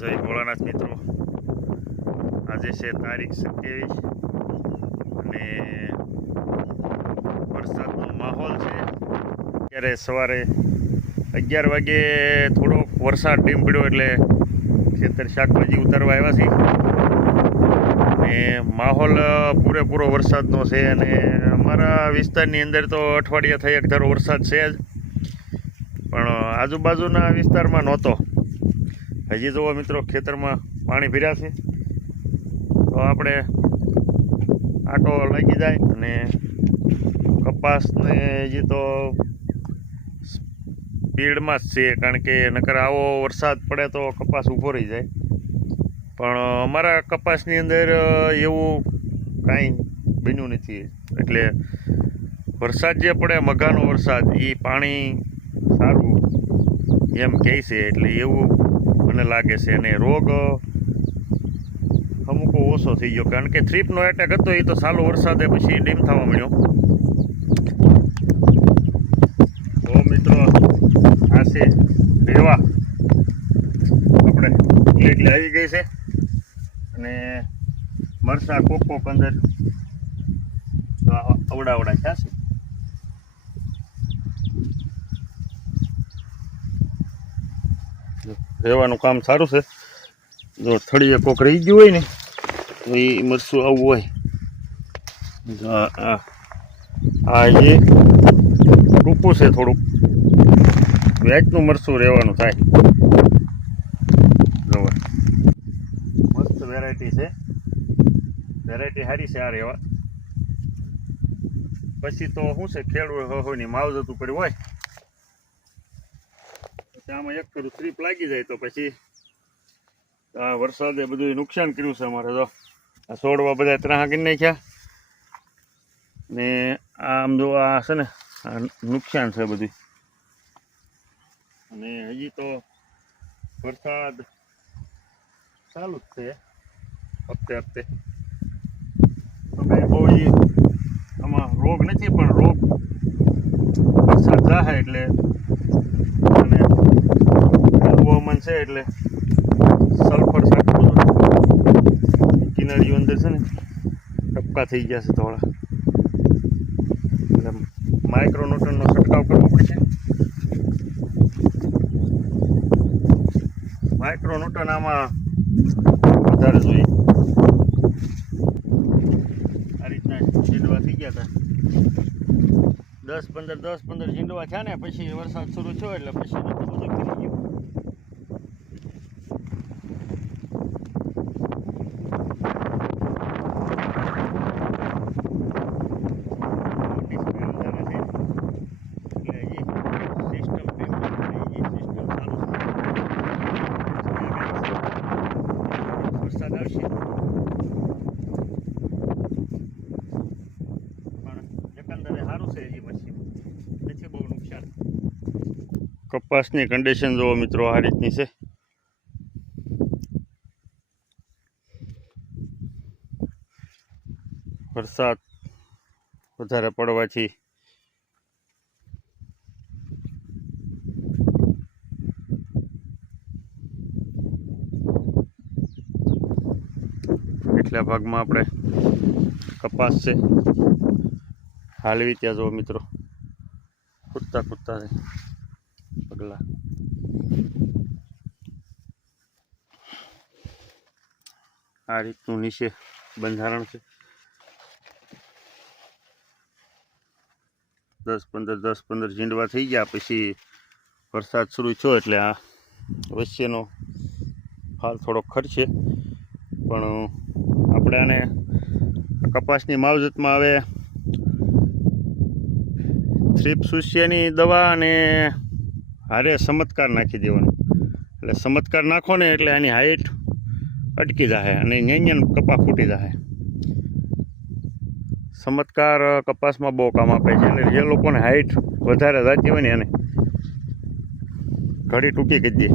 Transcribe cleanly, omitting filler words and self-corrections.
જય ભોળાનાથ મિત્રો, આજે છે તારીખ 27 અને વરસાદનો માહોલ છે. અત્યારે સવારે 11 વાગે થોડોક વરસાદ ડીમ પડ્યો એટલે ખેતર શાકભાજી ઉતારવા આવ્યા છે અને માહોલ પૂરેપૂરો વરસાદનો છે. અને અમારા વિસ્તારની અંદર તો અઠવાડિયા થઈ એક ધારો વરસાદ છે જ, પણ આજુબાજુના વિસ્તારમાં નહોતો. હજી જુઓ મિત્રો, ખેતરમાં પાણી ભર્યા છે તો આપણે આટો લાગી જાય. અને કપાસને હજી તો સ્પીડમાં જ છે, કારણ કે નકર આવો વરસાદ પડે તો કપાસ ઊભો રહી જાય. પણ અમારા કપાસની અંદર એવું કાંઈ બન્યું નથી. એટલે વરસાદ જે પડે મઘાનો વરસાદ, એ પાણી સારું એમ કહે છે, એટલે એવું મને લાગે છે. અને રોગ અમુક ઓછો થઈ ગયો, કારણ કે થ્રીપનો એટેક હતો એ તો સારો વરસાદે પછી ડીમ થવા મળ્યો. તો મિત્રો, આ છે રેવા આપણે એટલે આવી ગઈ છે. અને મરસા કોક અંદર અવડા થયા છે. રહેવાનું કામ સારું છે. જો થળીએ કોક રહી ગયું હોય ને તો એ મરસું આવું હોય. આ એ ટૂંકું છે, થોડુંક વ્યાજનું મરસું રહેવાનું થાય. મસ્ત વેરાયટી છે, વેરાયટી સારી છે આ રેવા. પછી તો શું છે, ખેડૂત હોય ની માવજત ઉપર હોય. આમાં એક કરું થ્રીપ લાગી જાય તો પછી આ વરસાદે બધું નુકસાન કર્યું છે અમારે. તો આ છોડવા બધા ત્રાહ કરી નાખ્યા ને આમ જો આ છે ને, આ નુકસાન છે બધું. અને હજી તો વરસાદ ચાલુ જ છે હપ્તે. બહુ આમાં રોગ નથી, પણ રોગ વરસાદ જાહે એટલે અને હવામાન છે એટલે સલ્ફર છાંટવું જોઈએ. કિનારીઓ અંદર છે ને ટપકા થઈ ગયા છે થોડા, એટલે માઇક્રોન્યુટ્રનનો છંટકાવ કરવો પડશે. માઇક્રોન્યુટ્રન આમાં વધારે જોઈએ. આ રીતના ઝીંડવા થઈ ગયા હતા, 10-15 ઝીંડવા થયા ને પછી વરસાદ શરૂ થયો એટલે પછી બધું કરી ગયું. વરસાદ આવશે પણ એકંદરે સારું છે. હજી પછી નથી બહુ નુકસાન. કપાસની કન્ડિશન જોવો મિત્રો, આ રીતની છે. વરસાદ વધારે પડવાથી એટલા ભાગમાં આપણે કપાસ છે હાલવી ત્યાં જો મિત્રો, કૂદતા છે પગલા. આ રીતનું નીચે બંધારણ છે. 10-15 ઝીંડવા થઈ ગયા પછી વરસાદ શરૂ થયો એટલે આ વચ્ચેનો હાલ થોડોક ખર્ચે. પણ આપણે આને કપાસની માવજતમાં હવે થ્રીપ સુસ્યાની દવા અને હારે ચમત્કાર નાખી દેવાનું. એટલે ચમત્કાર નાખો ને એટલે આની હાઈટ અટકી જાય અને ન્યાન્યાન કપાસ ફૂટી જાય. ચમત્કાર કપાસમાં બહુ કામ આપે છે. અને જે લોકોને હાઈટ વધારે જતી હોય ને એને ઘડી ટૂંકી કરી દે.